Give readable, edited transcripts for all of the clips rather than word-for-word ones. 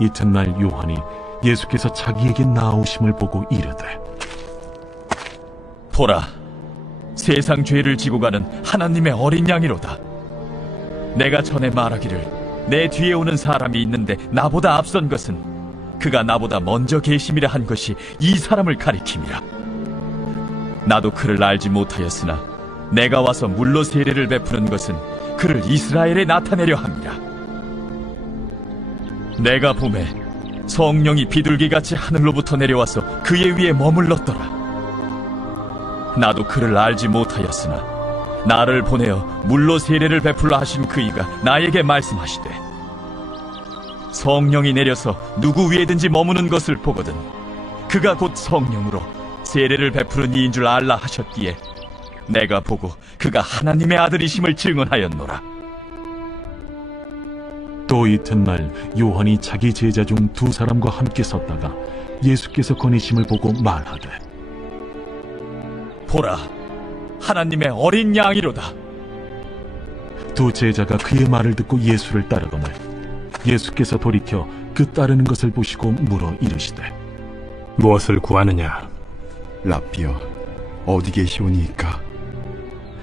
이튿날 요한이 예수께서 자기에게 나오심을 보고 이르되, 보라, 세상 죄를 지고 가는 하나님의 어린 양이로다. 내가 전에 말하기를 내 뒤에 오는 사람이 있는데 나보다 앞선 것은 그가 나보다 먼저 계심이라 한 것이 이 사람을 가리킴이라. 나도 그를 알지 못하였으나 내가 와서 물로 세례를 베푸는 것은 그를 이스라엘에 나타내려 함이라. 내가 보매 성령이 비둘기같이 하늘로부터 내려와서 그의 위에 머물렀더라. 나도 그를 알지 못하였으나 나를 보내어 물로 세례를 베풀라 하신 그이가 나에게 말씀하시되, 성령이 내려서 누구 위에든지 머무는 것을 보거든 그가 곧 성령으로 세례를 베푸는 이인 줄 알라 하셨기에 내가 보고 그가 하나님의 아들이심을 증언하였노라. 또 이튿날 요한이 자기 제자 중 두 사람과 함께 섰다가 예수께서 거니심을 보고 말하되, 보라, 하나님의 어린 양이로다. 두 제자가 그의 말을 듣고 예수를 따르거늘 예수께서 돌이켜 그 따르는 것을 보시고 물어 이르시되, 무엇을 구하느냐? 랍비여, 어디 계시오니이까?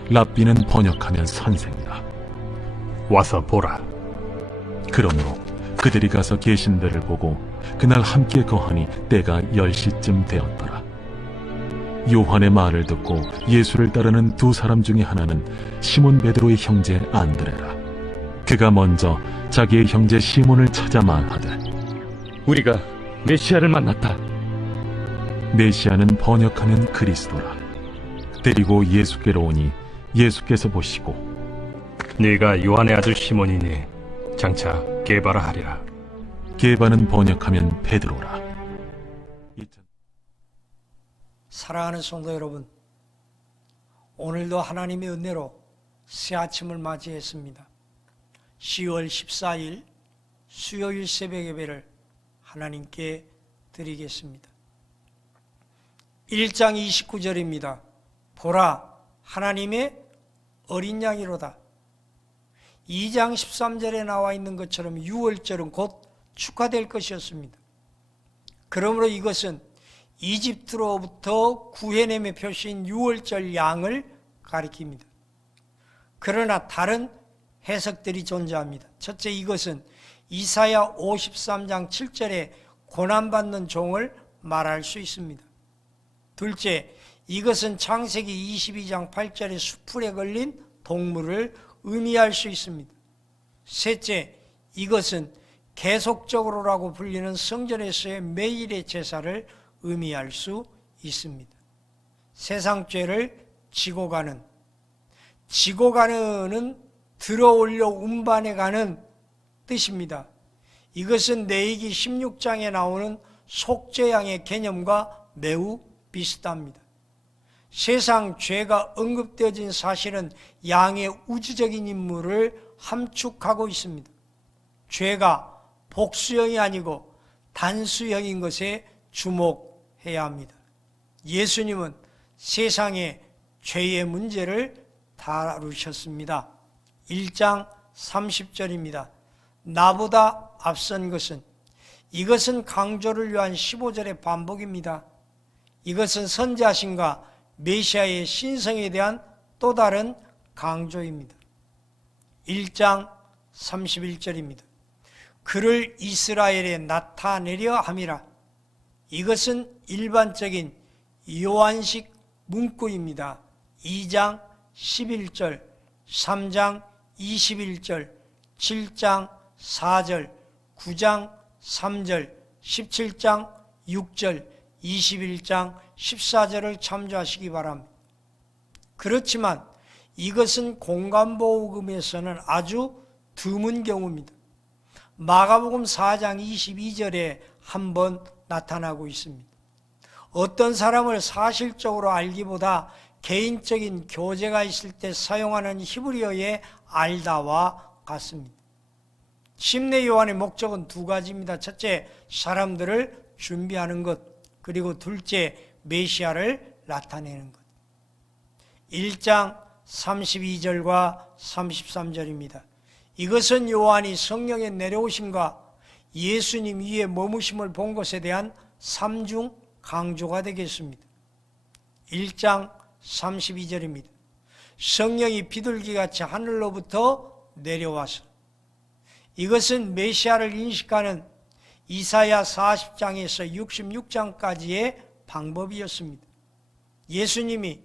랍비는 번역하면 선생이라. 와서 보라. 그러므로 그들이 가서 계신 데를 보고 그날 함께 거하니 때가 10시쯤 되었더라. 요한의 말을 듣고 예수를 따르는 두 사람 중에 하나는 시몬 베드로의 형제 안드레라. 그가 먼저 자기의 형제 시몬을 찾아 말하되, 우리가 메시아를 만났다. 메시아는 번역하면 그리스도라. 데리고 예수께로 오니 예수께서 보시고, 네가 요한의 아들 시몬이니 장차 게바라 하리라. 게바는 번역하면 베드로라. 사랑하는 성도 여러분, 오늘도 하나님의 은혜로 새 아침을 맞이했습니다. 10월 14일 수요일 새벽 예배를 하나님께 드리겠습니다. 1장 29절입니다. 보라, 하나님의 어린 양이로다. 2장 13절에 나와 있는 것처럼 6월절은 곧 축하될 것이었습니다. 그러므로 이것은 이집트로부터 구해냄의 표시인 6월절 양을 가리킵니다. 그러나 다른 해석들이 존재합니다. 첫째, 이것은 이사야 53장 7절에 고난받는 종을 말할 수 있습니다. 둘째, 이것은 창세기 22장 8절에 수풀에 걸린 동물을 의미할 수 있습니다. 셋째, 이것은 계속적으로라고 불리는 성전에서의 매일의 제사를 의미할 수 있습니다. 세상 죄를 지고 가는, 들어올려 운반해 가는 뜻입니다. 이것은 레위기 16장에 나오는 속죄양의 개념과 매우 비슷합니다. 세상 죄가 언급되어진 사실은 양의 우주적인 임무를 함축하고 있습니다. 죄가 복수형이 아니고 단수형인 것에 주목해야 합니다. 예수님은 세상의 죄의 문제를 다루셨습니다. 1장 30절입니다. 나보다 앞선 것은, 이것은 강조를 위한 15절의 반복입니다. 이것은 선지자신과 메시아의 신성에 대한 또 다른 강조입니다. 1장 31절입니다. 그를 이스라엘에 나타내려 함이라. 이것은 일반적인 요한식 문구입니다. 2장 11절, 3장 21절, 7장 4절, 9장 3절, 17장 6절, 21장 14절을 참조하시기 바랍니다. 그렇지만 이것은 공간보호금에서는 아주 드문 경우입니다. 마가복음 4장 22절에 한번 나타나고 있습니다. 어떤 사람을 사실적으로 알기보다 개인적인 교제가 있을 때 사용하는 히브리어의 알다와 같습니다. 침례 요한의 목적은 두 가지입니다. 첫째, 사람들을 준비하는 것, 그리고 둘째, 메시아를 나타내는 것. 1장 32절과 33절입니다. 이것은 요한이 성령의 내려오심과 예수님 위에 머무심을 본 것에 대한 삼중 강조가 되겠습니다. 1장 32절입니다. 성령이 비둘기같이 하늘로부터 내려와서, 이것은 메시아를 인식하는 이사야 40장에서 66장까지의 방법이었습니다. 예수님이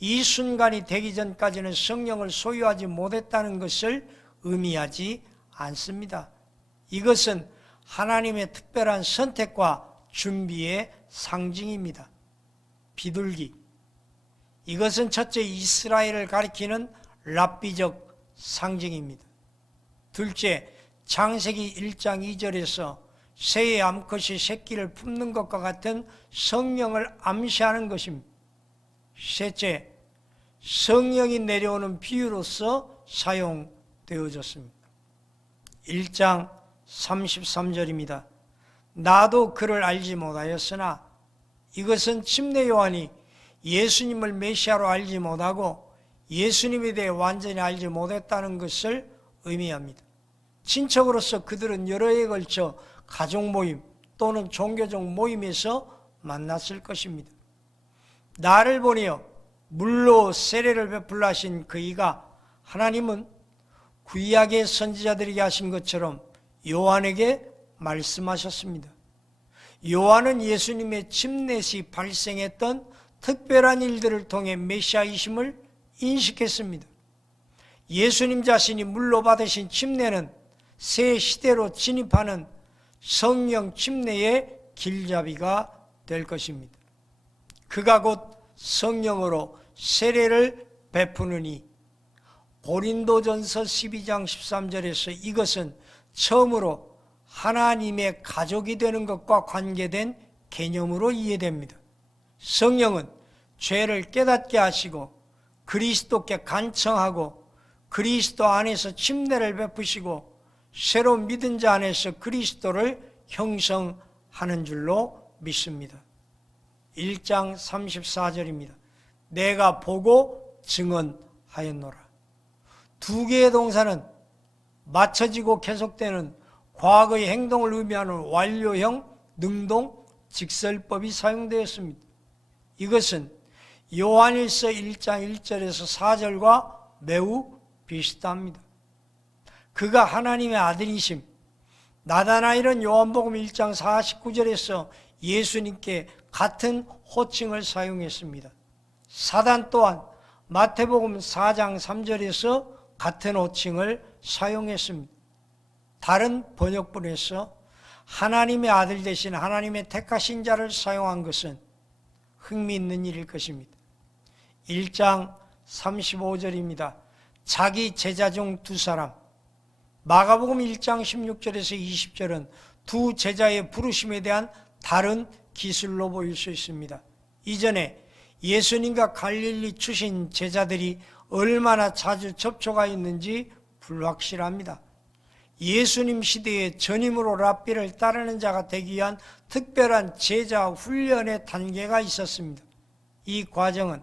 이 순간이 되기 전까지는 성령을 소유하지 못했다는 것을 의미하지 않습니다. 이것은 하나님의 특별한 선택과 준비의 상징입니다. 비둘기, 이것은 첫째 이스라엘을 가리키는 랍비적 상징입니다. 둘째, 창세기 1장 2절에서 새의 암컷이 새끼를 품는 것과 같은 성령을 암시하는 것입니다. 셋째, 성령이 내려오는 비유로서 사용되어졌습니다. 1장 33절입니다. 나도 그를 알지 못하였으나, 이것은 침례 요한이 예수님을 메시아로 알지 못하고 예수님에 대해 완전히 알지 못했다는 것을 의미합니다. 친척으로서 그들은 여러 해에 걸쳐 가족 모임 또는 종교적 모임에서 만났을 것입니다. 나를 보내어 물로 세례를 베풀라 하신 그이가, 하나님은 구약의 선지자들에게 하신 것처럼 요한에게 말씀하셨습니다. 요한은 예수님의 침례 시 발생했던 특별한 일들을 통해 메시아이심을 인식했습니다. 예수님 자신이 물로 받으신 침례는 새 시대로 진입하는 성령 침례의 길잡이가 될 것입니다. 그가 곧 성령으로 세례를 베푸느니, 고린도전서 12장 13절에서 이것은 처음으로 하나님의 가족이 되는 것과 관계된 개념으로 이해됩니다. 성령은 죄를 깨닫게 하시고 그리스도께 간청하고 그리스도 안에서 침례를 베푸시고 새로 믿은 자 안에서 그리스도를 형성하는 줄로 믿습니다. 1장 34절입니다. 내가 보고 증언하였노라. 두 개의 동사는 맞춰지고 계속되는 과거의 행동을 의미하는 완료형 능동 직설법이 사용되었습니다. 이것은 요한일서 1장 1절에서 4절과 매우 비슷합니다. 그가 하나님의 아들이심, 나다나엘은 요한복음 1장 49절에서 예수님께 같은 호칭을 사용했습니다. 사단 또한 마태복음 4장 3절에서 같은 호칭을 사용했습니다. 다른 번역본에서 하나님의 아들 대신 하나님의 택하신 자를 사용한 것은 흥미있는 일일 것입니다. 1장 35절입니다. 자기 제자 중 두 사람. 마가복음 1장 16절에서 20절은 두 제자의 부르심에 대한 다른 기술로 보일 수 있습니다. 이전에 예수님과 갈릴리 출신 제자들이 얼마나 자주 접촉가 있는지 불확실합니다. 예수님 시대에 전임으로 랍비를 따르는 자가 되기 위한 특별한 제자 훈련의 단계가 있었습니다. 이 과정은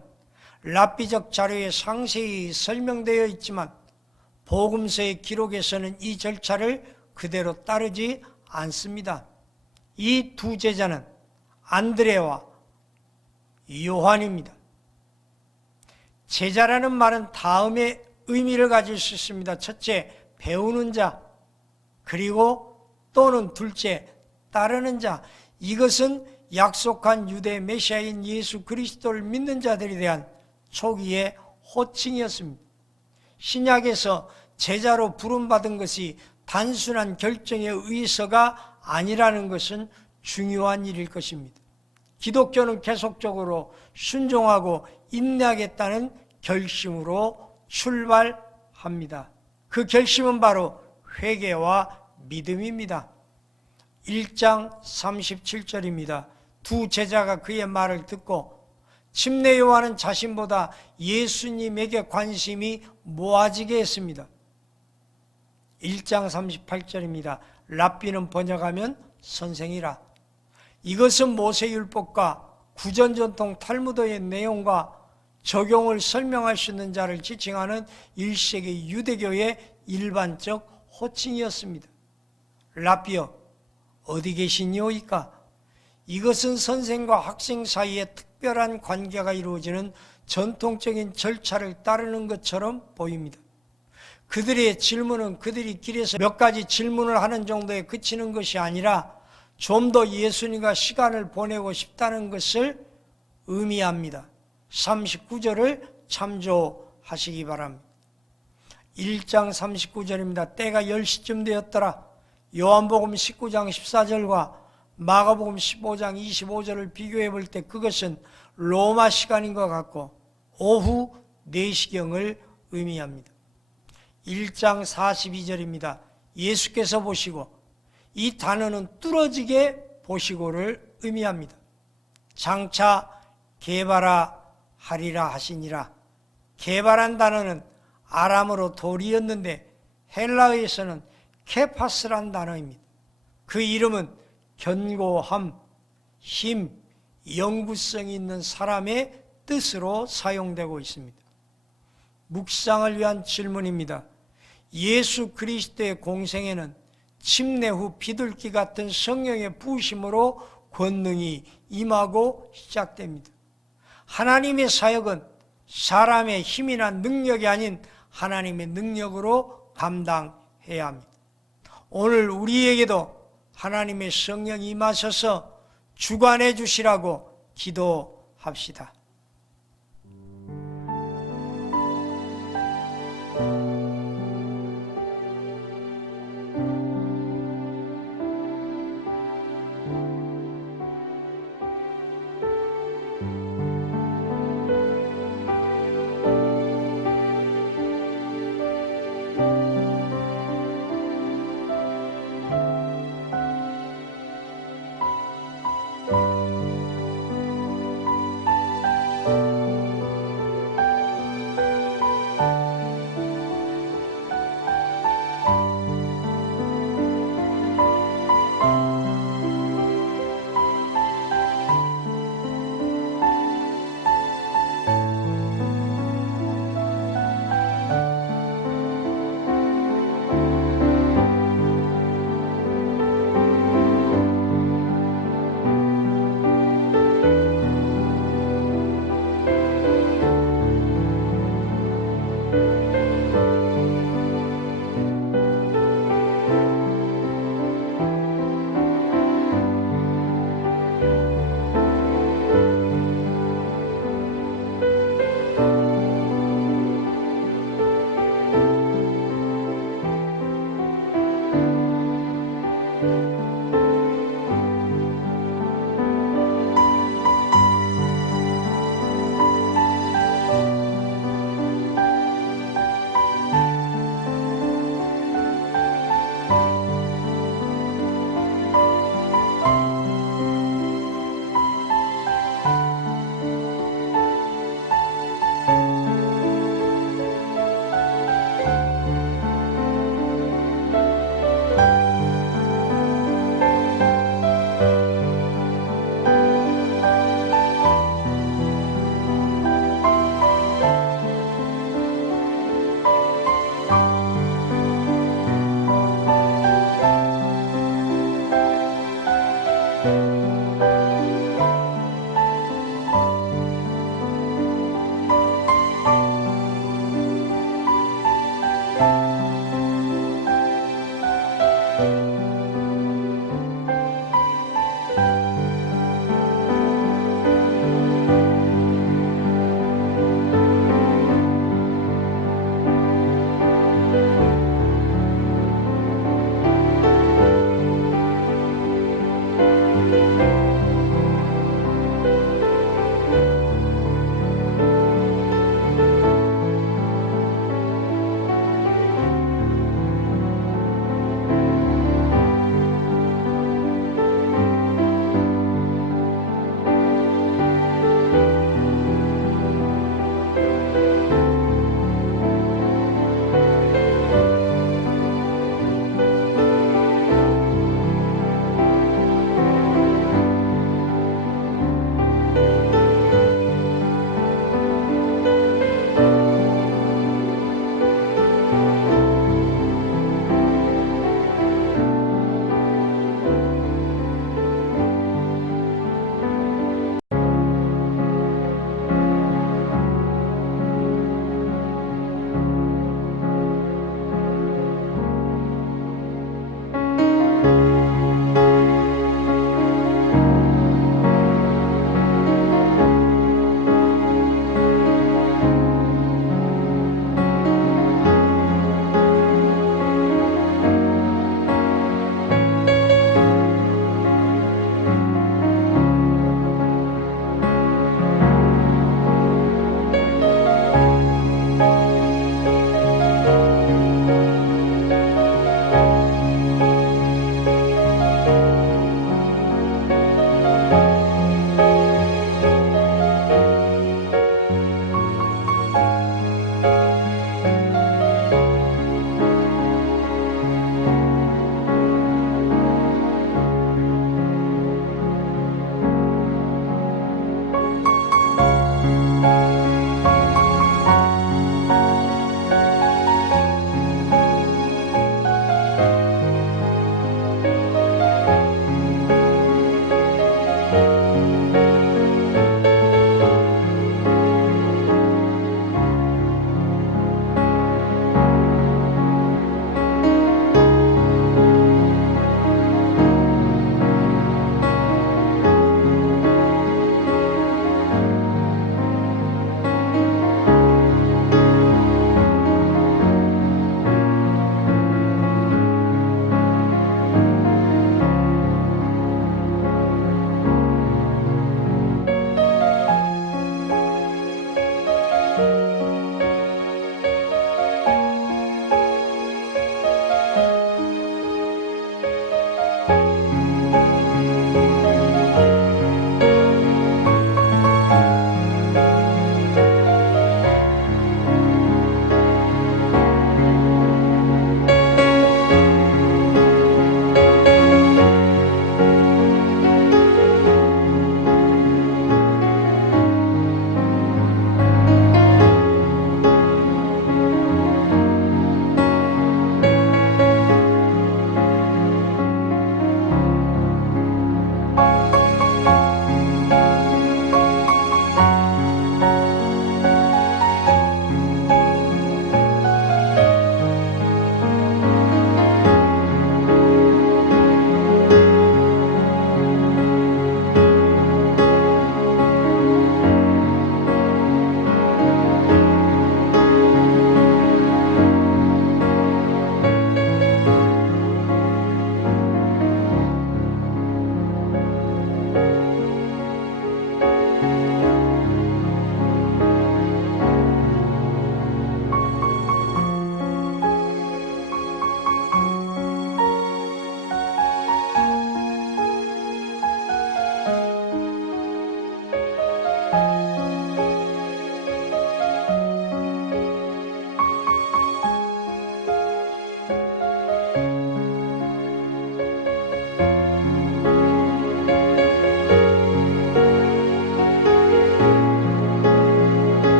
랍비적 자료에 상세히 설명되어 있지만 복음서의 기록에서는 이 절차를 그대로 따르지 않습니다. 이 두 제자는 안드레와 요한입니다. 제자라는 말은 다음의 의미를 가질 수 있습니다. 첫째, 배우는 자, 그리고 또는 둘째, 따르는 자. 이것은 약속한 유대 메시아인 예수 그리스도를 믿는 자들에 대한 초기의 호칭이었습니다. 신약에서 제자로 부름받은 것이 단순한 결정에 의해서가 아니라는 것은 중요한 일일 것입니다. 기독교는 계속적으로 순종하고 인내하겠다는 결심으로 출발합니다. 그 결심은 바로 회개와 믿음입니다. 1장 37절입니다. 두 제자가 그의 말을 듣고, 침례 요한은 자신보다 예수님에게 관심이 모아지게 했습니다. 1장 38절입니다. 랍비는 번역하면 선생이라. 이것은 모세율법과 구전전통 탈무드의 내용과 적용을 설명할 수 있는 자를 지칭하는 1세기 유대교의 일반적 호칭이었습니다. 랍비여, 어디 계시니오이까? 이것은 선생과 학생 사이에 특별한 관계가 이루어지는 전통적인 절차를 따르는 것처럼 보입니다. 그들의 질문은 그들이 길에서 몇 가지 질문을 하는 정도에 그치는 것이 아니라 좀 더 예수님과 시간을 보내고 싶다는 것을 의미합니다. 39절을 참조하시기 바랍니다. 1장 39절입니다. 때가 10시쯤 되었더라. 요한복음 19장 14절과 마가복음 15장 25절을 비교해 볼 때 그것은 로마 시간인 것 같고 오후 4시경을 의미합니다. 1장 42절입니다. 예수께서 보시고, 이 단어는 뚫어지게 보시고를 의미합니다. 장차 게바라 하리라 하시니라. 게바란 단어는 아람어로 돌이었는데 헬라어에서는 케파스란 단어입니다. 그 이름은 견고함, 힘, 영구성이 있는 사람의 뜻으로 사용되고 있습니다. 묵상을 위한 질문입니다. 예수 그리스도의 공생애는 침례 후 비둘기 같은 성령의 부으심으로 권능이 임하고 시작됩니다. 하나님의 사역은 사람의 힘이나 능력이 아닌 하나님의 능력으로 감당해야 합니다. 오늘 우리에게도 하나님의 성령이 임하셔서 주관해 주시라고 기도합시다.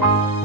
있습니다.